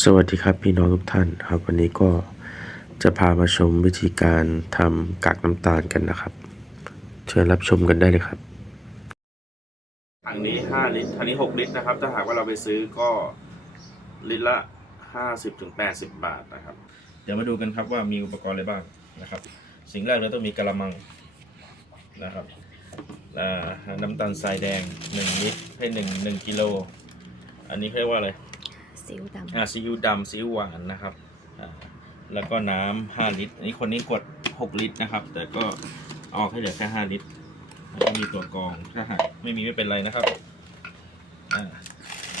สวัสดีครับพี่น้องทุกท่านครับ วันนี้ก็จะพามาชมวิธีการทำกากน้ำตาลกันนะครับ เชิญรับชมกันได้เลยครับถังนี้ 5 ลิตรถังนี้ 6 ลิตรนะครับ ถ้าหากว่าเราไปซื้อก็ลิตรละ 50ถึง80 บาทนะครับ เดี๋ยวมาดูกันครับว่ามีอุปกรณ์อะไรบ้างนะครับ สิ่งแรกเราต้องมีกระมังนะครับอ่าน้ำตาลทรายแดง 1 ลิตรให้1 1กิโลอันนี้เขาเรียกว่าอะไร สิวดำอ่าซีอิ๊วดำซีอิ๊วหวานนะครับอ่าแล้วก็น้ำ5ลิตรอันนี้คนนี้กด6ลิตรนะครับ แต่ก็ออกให้เหลือแค่5ลิตรแล้วก็มีตัวกรองถ้าหากไม่มีไม่เป็นไรนะครับอ่า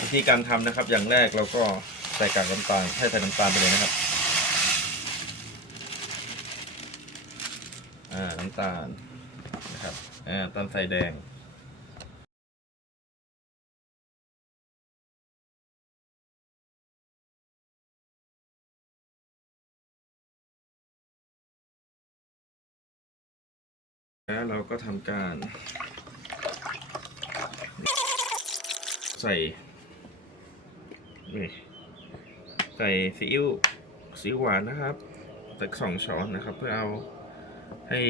วิธีการทำนะครับ อย่างแรกเราก็ใส่กากน้ำตาลให้ใส่น้ำตาลไปเลยนะครับอ่าน้ำตาลนะครับอ่าน้ำตาลใส่แดง แล้วเราก็ทำการ ใส่นี่ใส่ซีอิ๊วซีอิ๊วหวานนะครับสักสองช้อนนะครับ เพื่อเอาให้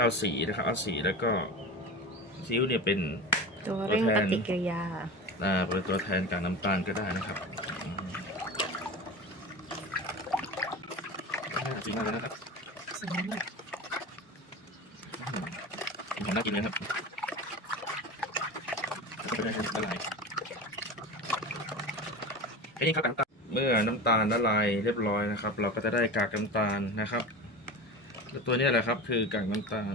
เอาสีนะครับเอาสีแล้วก็ซีอิ๊วเนี่ยเป็นตัวเร่งปฏิกิริยาอ่าเป็นตัวแทนการน้ำตาลก็ได้นะครับอืมน่ากินมากเลยนะครับ อืมน่ากินเลยครับก็ได้น้ำลายไอ้นี่ครับน้ำตาลเมื่อน้ำตาลละลายเรียบร้อยนะครับ เราก็จะได้กากน้ำตาลนะครับแล้วตัวนี้แหละครับคือกากน้ำตาล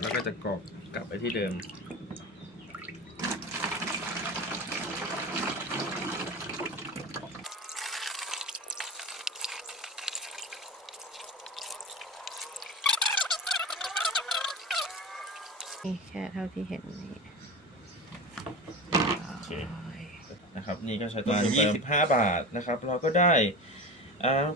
แล้วก็จะกรอกกลับไปที่เดิม นี่แค่เท่าที่เห็นนี่โอเคนะครับ นี่ก็ใช้ตัว25 บาทนะครับ เราก็ได้อ่า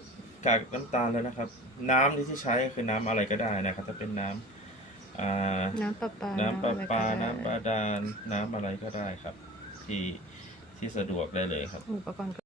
กากน้ำตาลแล้วนะครับ น้ำที่ที่ใช้คือน้ำอะไรก็ได้นะครับ ถ้าเป็นน้ำอ่าน้ำประปา น้ำประปาอะไรก็ได้น้ำบาดาล น้ำอะไรก็ได้ครับ ที่ที่สะดวกได้เลยครับอุปกรณ์